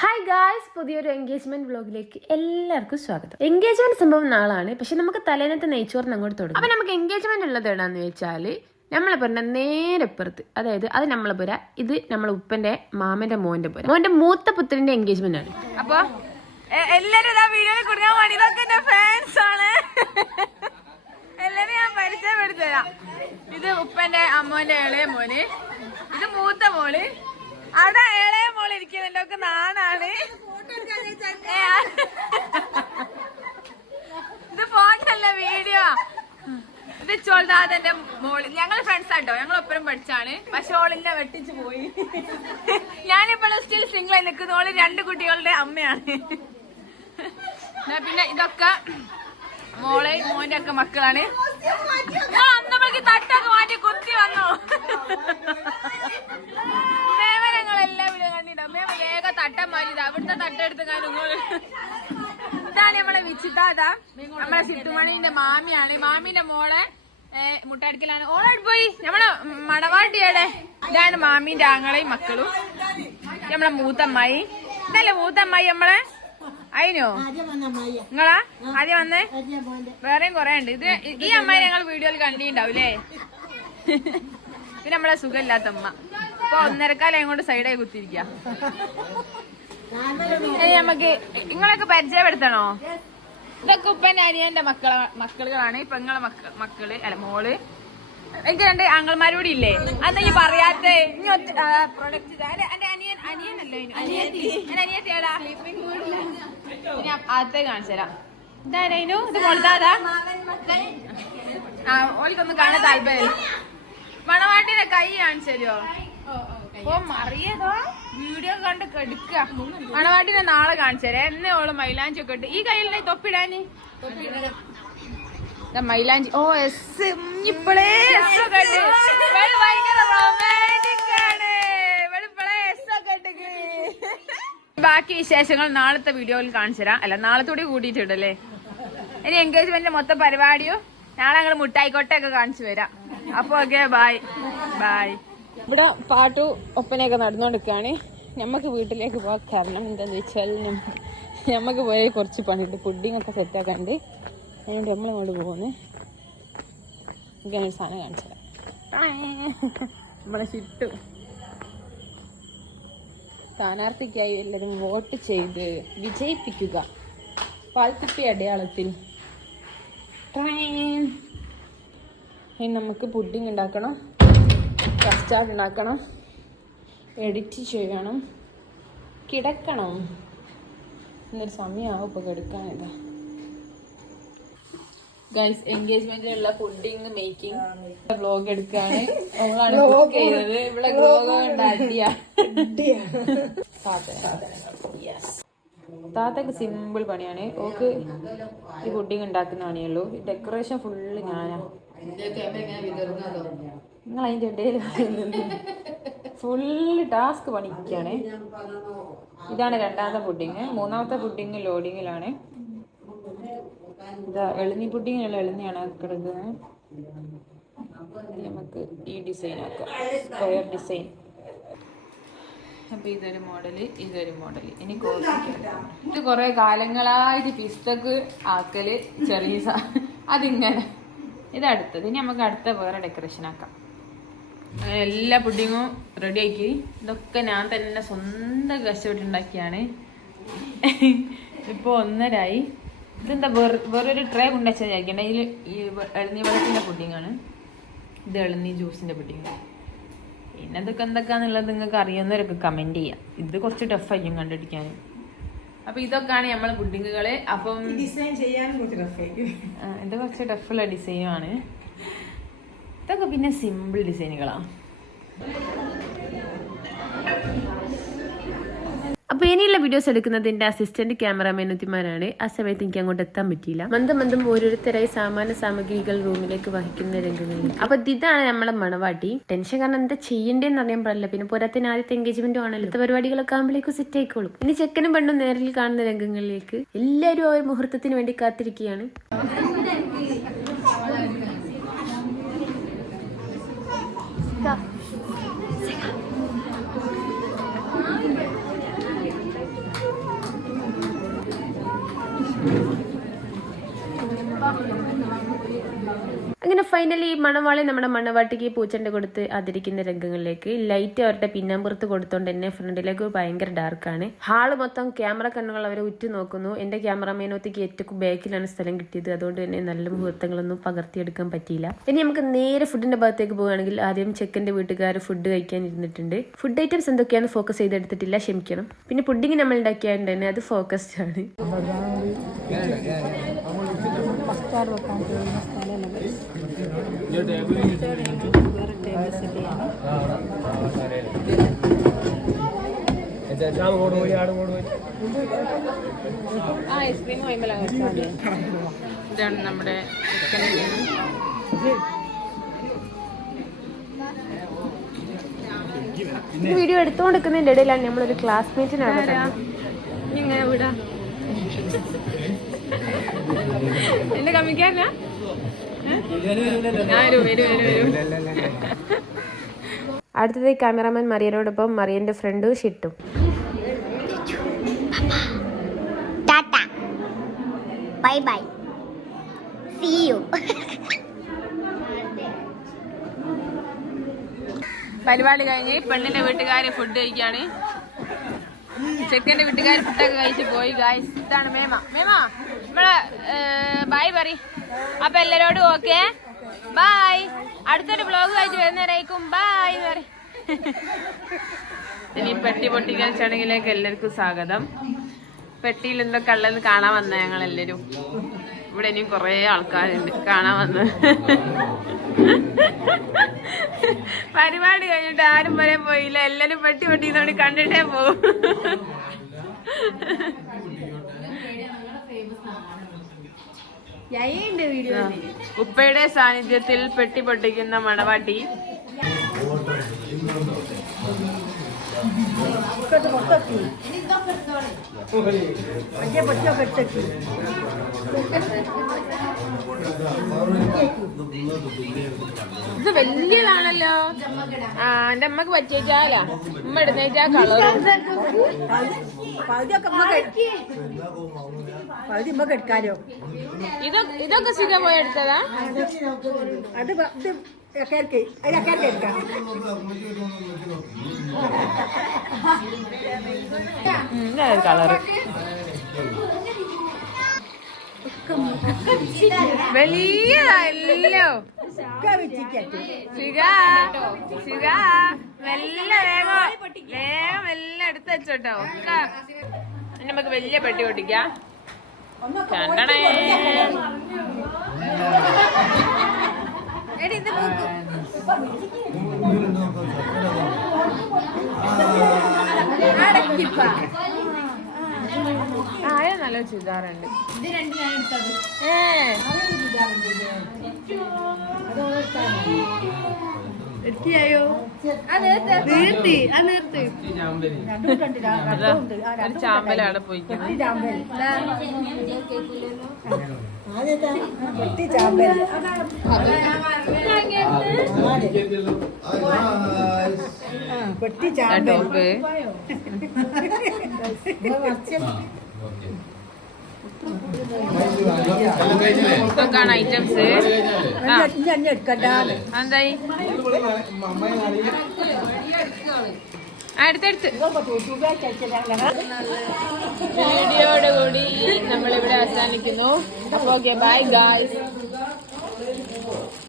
Hi guys പുതിയൊരു engagement വ്ലോഗിലേക്ക് എല്ലാവർക്കും സ്വാഗതം. എൻഗേജ്മെന്റ് സംഭവം നാളാണ്. പക്ഷെ നമുക്ക് തലേനത്തെ നെയ്ച്ചോറിന് അങ്ങോട്ട് തുടങ്ങും അപ്പൊ നമുക്ക് എൻഗേജ്മെന്റ് ഉള്ളത് എവിടെയാന്ന് വെച്ചാൽ നമ്മളെ പുരന്റെ നേരെ പുറത്ത് അതായത് അത് നമ്മളെ പുര ഇത് നമ്മളെ ഉപ്പന്റെ മാമന്റെ മോന്റെ പുര. മോന്റെ മൂത്ത പുത്രന്റെ എൻഗേജ്മെന്റ് ആണ്. അപ്പൊ എല്ലാരും ഇതാ ഫാൻസ് ആണ്. ഞാൻ ഇത് ഉപ്പന്റെ അമ്മോന്റെ ഇളയ മോന്. ഇത് മൂത്ത മോൾ. അവിടെ ഇളയ ഇരിക്കുന്നുണ്ട് ഒക്കെ നാണാണ്. ഇത് ഫോണിലല്ല വീഡിയോ. ഇത് ചോൾദാദന്റെ മോൾ. ഞങ്ങൾ ഫ്രണ്ട്സ് ആട്ടോ. ഞങ്ങൾ ഒപ്പരം പഠിച്ചാണ്. പക്ഷെ ഓളിന്റെ വെട്ടിച്ചു പോയി. ഞാനിപ്പോഴും സ്റ്റിൽ സിംഗിൾ ആയി നിൽക്കുന്ന ഓൾ രണ്ട് കുട്ടികളുടെ അമ്മയാണ്. പിന്നെ ഇതൊക്കെ മോളെ മോന്റെ ഒക്കെ മക്കളാണ്. ആ, അന്നമ്മക്ക് തട്ടൊക്കെ മാറ്റി കുത്തി വന്നു മേമനങ്ങളെല്ലാം ഇവിടെ കണ്ടിട്ടോ മേമ വേഗം തട്ടം മാറ്റിയത് അവിടുത്തെ തട്ടെടുത്ത് ഞാൻ ഇതാണ് നമ്മളെ വിച്ചിട്ടാ നമ്മളെ സിത്തുമണിന്റെ മാമിയാണ്. മാമിന്റെ മോളെ മുട്ടടിക്കലാണ് ഓളായിട്ട് പോയി? നമ്മളെ മണവാട്ടിയുടെ ഇതാണ് മാമിന്റെ ആങ്ങളെയും മക്കളും. നമ്മളെ മൂത്തമ്മായി. ഇതല്ലേ മൂത്തമ്മായി നമ്മളെ? അയിനോ? നിങ്ങളാ? ആദ്യം വന്നേ? വേറെയും കൊറേ ഉണ്ട്. ഇത് ഈ അമ്മായി ഞങ്ങൾ വീഡിയോയിൽ കണ്ടിണ്ടാവൂലേ പിന്നെ നമ്മളെ സുഖമില്ലാത്ത അമ്മ ഇപ്പൊ ഒന്നരക്കാലം കൊണ്ട് സൈഡായി കുത്തിരിക്ക നമുക്ക് നിങ്ങളൊക്കെ പരിചയപ്പെടുത്തണോ? ഇതൊക്കെ ഉപ്പന്റെ അനിയന്റെ മക്കള മക്കളുകളാണ്. ഇപ്പൊ നിങ്ങളെ മക്ക മക്കൾ അല്ല മോൾ. എനിക്ക് രണ്ട് ആങ്ങൾമാരൂടി ഇല്ലേ? അന്ന് ഈ പറയാത്ത? ഇനി ഒറ്റ പ്രൊഡക്റ്റ് എന്റെ അനിയൻ അനിയനല്ലോ? ഇതിന്. അനിയത്തി. എന്റെ അനിയത്തി ഏടാ ഞാൻ ആദ്യത്തെ കാണിച്ചു തരാം. ഇതാരായിരുന്നു ഇത് കൊടുത്താതാ ആ ഓൾക്കൊന്നും കാണാൻ താല്പര്യം മണവാട്ടിന്റെ കൈ കാണിച്ചു തരുമോ ഓ മറിയതോ വീഡിയോ കണ്ട് കെടുക്ക മണവാട്ടിനെ നാളെ കാണിച്ചു എന്നേ ഓൾ മൈലാഞ്ചി ഒക്കെ ഇട്ട് ഈ കയ്യിൽ തൊപ്പിടാനി മൈലാഞ്ചി ഓ എസ് ഇപ്പളേ എസ് ഒക്കെ ആണ്. എസ് ഒക്കെ. ബാക്കി വിശേഷങ്ങൾ നാളത്തെ വീഡിയോയിൽ കാണിച്ചു തരാം അല്ല നാളത്തോടെ കൂടിയിട്ടുണ്ടല്ലേ ഇനി എൻഗേജ്മെന്റിന്റെ മൊത്തം പരിപാടിയോ നാളെ ഞങ്ങൾ മുട്ടായിക്കോട്ടയൊക്കെ കാണിച്ചു വരാം അപ്പൊ ഓക്കെ ബായ് ബായ് ഇവിടെ പാട്ടു ഒപ്പനയൊക്കെ നടന്നുകൊടുക്കുകയാണ് നമുക്ക് വീട്ടിലേക്ക് പോകാൻ കാരണം എന്താണെന്ന് വെച്ചാൽ നമുക്ക് പോയ കുറച്ച് പണിയുണ്ട്. പുഡിംഗ് ഒക്കെ സെറ്റാക്കാണ്ട് അതുകൊണ്ട് നമ്മൾ ഇങ്ങോട്ട് പോകുന്നു. ഇങ്ങനെ സാധനം കാണിച്ചു തരാം. നമ്മളെ ചുറ്റു സ്ഥാനാർത്ഥിക്കായി എല്ലാവരും വോട്ട് ചെയ്ത് വിജയിപ്പിക്കുക. പാൽക്കുപ്പി അടയാളത്തിൽ. നമുക്ക് പുഡിംഗ് ഉണ്ടാക്കണം. കസ്റ്റാർഡ് ഉണ്ടാക്കണം. എഡിറ്റ് ചെയ്യണം. കിടക്കണം. എന്നൊരു സമയമാവും ഇപ്പോൾ കിടക്കാനില്ല ഗൈസ് എൻഗേജ്മെന്റിനുള്ള ഫുഡിങ് മേക്കിംഗ് വ്ലോഗ് എടുക്കാണ് കുക്ക് ചെയ്തത്. ഇവിടെ വ്ലോഗ് താത്തക്ക് സിമ്പിൾ പണിയാണ്. ഓക്ക് ഈ ഫുഡിങ് ഉണ്ടാക്കുന്ന പണിയുള്ളൂ ഡെക്കറേഷൻ ഫുള്ള് ഞാനാ. നിങ്ങൾ അതിന്റെ ഇടയിൽ ഫുള്ള് ടാസ്ക് പണിക്കാണ്. ഇതാണ് രണ്ടാമത്തെ പുഡിങ് മൂന്നാമത്തെ പുഡിങ് ലോഡിങ്ങിലാണ് ഇതാ എളുന്നി പുഡിങ്ങിനുള്ള എളുന്നിയാണ് കിടക്കുന്നത്. നമുക്ക് ഈ ഡിസൈൻ ആക്കാം. സ്ക്വയർ ഡിസൈൻ അപ്പൊ ഇതൊരു മോഡൽ ഇതൊരു മോഡൽ ഇനി ഇത് കുറെ കാലങ്ങളായിട്ട് പിസ്തക്ക് ആക്കൽ ചെറിയ അതിങ്ങനെ. ഇത് അടുത്തത്. ഇനി നമുക്ക് അടുത്ത വേറെ ഡെക്കറേഷൻ ആക്കാം. എല്ലാ പുഡിങ്ങും റെഡി ആക്കി. ഇതൊക്കെ ഞാൻ തന്നെ സ്വന്തം കഷ്ടപ്പെട്ടുണ്ടാക്കിയാണ് ഇപ്പോൾ ഒന്നരായി. ഇതെന്താ? വേറെ വേറൊരു ട്രേ കൊണ്ടുവച്ചാൽ വിചാരിക്കണ്ട? ഇതിൽ ഈ എളുന്നീ വെള്ളത്തിന്റെ പുഡിങ്ങാണ്. ഇത് എളുന്നീ ജ്യൂസിന്റെ പുഡിങ് പിന്നെ ഇതൊക്കെ എന്തൊക്കെയാന്നുള്ളത് നിങ്ങൾക്ക് അറിയുന്നവരൊക്കെ കമന്റ് ചെയ്യാം. ഇത് കുറച്ച് ടഫായിരിക്കും കണ്ടുപിടിക്കാനും. അപ്പോൾ ഇതൊക്കെയാണ് നമ്മളെ പുഡിങ്ങുകൾ. അപ്പം ഡിസൈൻ ചെയ്യാനും കുറച്ച് ആ, ഇത് കുറച്ച് ടഫുള്ള ഡിസൈനുമാണ്. ഇതൊക്കെ പിന്നെ സിമ്പിൾ ഡിസൈനുകളാണ് അപ്പൊ ഇനിയുള്ള വീഡിയോസ് എടുക്കുന്നത് എന്റെ അസിസ്റ്റന്റ് ക്യാമറാമാനുത്തിമാരാണ് ആ സമയത്ത് എനിക്ക് അങ്ങോട്ട് എത്താൻ പറ്റിയില്ല. മന്ദം മന്ദം ഓരോരുത്തരായി സാമാന്യ സാമഗ്രികൾ റൂമിലേക്ക് വഹിക്കുന്ന രംഗങ്ങൾ അപ്പൊ ഇതാണ് നമ്മളെ മണവാട്ടി. ടെൻഷൻ കാരണം എന്താ ചെയ്യണ്ടേന്ന് അറിയാൻ പാടില്ല. പിന്നെ പോരാത്തിന് ആദ്യത്തെ എൻഗേജ്മെന്റും ആണല്ലോ. ഇത്ത പരിപാടികളൊക്കെ ആകുമ്പോഴേക്കും സെറ്റ് ആയിക്കോളും. ഇനി ചെക്കനും പെണ്ണും നേരിൽ കാണുന്ന രംഗങ്ങളിലേക്ക് എല്ലാവരും ആ ഒരു മുഹൂർത്തത്തിന് വേണ്ടി കാത്തിരിക്കുകയാണ്. ഫൈനലി മണവാളി നമ്മുടെ മണവാട്ടിക്ക് പൂച്ചണ്ട കൊടുത്ത് അതിരിക്കുന്ന രംഗങ്ങളിലേക്ക് ലൈറ്റ് അവരുടെ പിന്നാമ്പുറത്ത് കൊടുത്തോണ്ട് തന്നെ ഫ്രണ്ടിലേക്ക് ഭയങ്കര ഡാർക്കാണ് ഹാൾ മൊത്തം ക്യാമറ കണ്ണുകൾ അവരെ ഉറ്റു നോക്കുന്നു. എന്റെ ക്യാമറമാനോത്തേക്ക് ഏറ്റവും ബാക്കിലാണ് സ്ഥലം കിട്ടിയത്. അതുകൊണ്ട് തന്നെ നല്ല മുഹൂർത്തങ്ങളൊന്നും പകർത്തിയെടുക്കാൻ പറ്റിയില്ല. ഇനി നമുക്ക് നേരെ ഫുഡിന്റെ ഭാഗത്തേക്ക് പോവുകയാണെങ്കിൽ ആദ്യം ചെക്കന്റെ വീട്ടുകാർ ഫുഡ് കഴിക്കാൻ ഇരുന്നിട്ടുണ്ട്. ഫുഡ് ഐറ്റംസ് എന്തൊക്കെയാണ് ഫോക്കസ് ചെയ്തെടുത്തിട്ടില്ല ക്ഷമിക്കണം. പിന്നെ പുഡിങ് നമ്മൾ ഉണ്ടാക്കിയാണ്ട് തന്നെ അത് ഫോക്കസ്ഡ് ആണ്. ഇതാണ് നമ്മുടെ വീഡിയോ എടുത്തുകൊണ്ടിരിക്കുന്നതിന്റെ ഇടയിലാണ് നമ്മളൊരു ക്ലാസ്മേറ്റിനാണ് ഇങ്ങനെ വിടാ എന്റെ കമ്മിക്കാരനാ അടുത്തത് ക്യാമറാമാൻ മറിയനോടൊപ്പം മറിയന്റെ friend ഷിട്ടും. Bye bye. Bye. You. പരിപാടി കഴിഞ്ഞ് പെണ്ണിന്റെ വീട്ടുകാര് ഫുഡ് കഴിക്കാണ്. ചെക്കന്റെ വീട്ടുകാര് ഫുഡൊക്കെ കഴിച്ച് പോയി ഗായ്സ് ഇതാണ് മേമ. മേമ നമ്മളെ ബൈ പറ അപ്പൊ എല്ലാരോടും ഓക്കെ. ബായ് അടുത്തൊരു ബ്ലോഗ് കഴിച്ച് വരുന്നേരായിരിക്കും ബായ് ഇനി പെട്ടി പൊട്ടിക്കൽ ചടങ്ങിലേക്ക് എല്ലാവർക്കും സ്വാഗതം. പെട്ടിയിൽ എന്തൊക്കെ ഉള്ളതെന്ന് കാണാൻ വന്ന ഞങ്ങൾ എല്ലാരും ഇവിടെ ഇനിയും കുറേ ആൾക്കാരുണ്ട് കാണാൻ വന്ന്. പരിപാടി കഴിഞ്ഞിട്ട് ആരും വരെ പോയില്ല. എല്ലാരും പെട്ടി പൊട്ടിയതോണ്ട് കണ്ടിട്ടേ പോവും. ഉപ്പയുടെ സാന്നിധ്യത്തിൽ പെട്ടി പൊട്ടിക്കുന്ന മണവാട്ടി ഇത് വലിയതാണല്ലോ. ആ എന്റെ അമ്മയ്ക്ക് പറ്റിയേച്ചാല. ഉമ്മ ഇടുന്നേച്ചാ കളർ പകുതി നമുക്ക് എടുക്കാലോ? ഇതൊക്കെ സുഖ പോയി എടുത്തതാ? അത് പ- ഇത് അക്കാർക്ക് അതിൽ അക്കാർക്ക് എടുക്കാം. കളറ്. വലിയതല്ലോ. ശിഖ മെല്ലെ വേഗം വേഗം മെല്ലെ എടുത്ത് വെച്ചോട്ടോ. നമുക്ക് വലിയ പെട്ടി പൊട്ടിക്കാം. കണ്ടണേ ആയ നല്ല ചുരിദാറുണ്ട്. ഏ. എത്തിയായോ? നിർത്തി ആ നിർത്തി ചാമ്പലാണ് പോയിക്കുന്നത് പൊട്ടി ചാമ്പൽ പൊട്ടി ആ ചാമ്പൽ ടോപ്പ് ഇതൊക്കെയാണ് ഐറ്റംസ് നമ്മളിവിടെ അവസാനിക്കുന്നു. അപ്പൊ ഓക്കെ ബൈ ഗായ്സ്.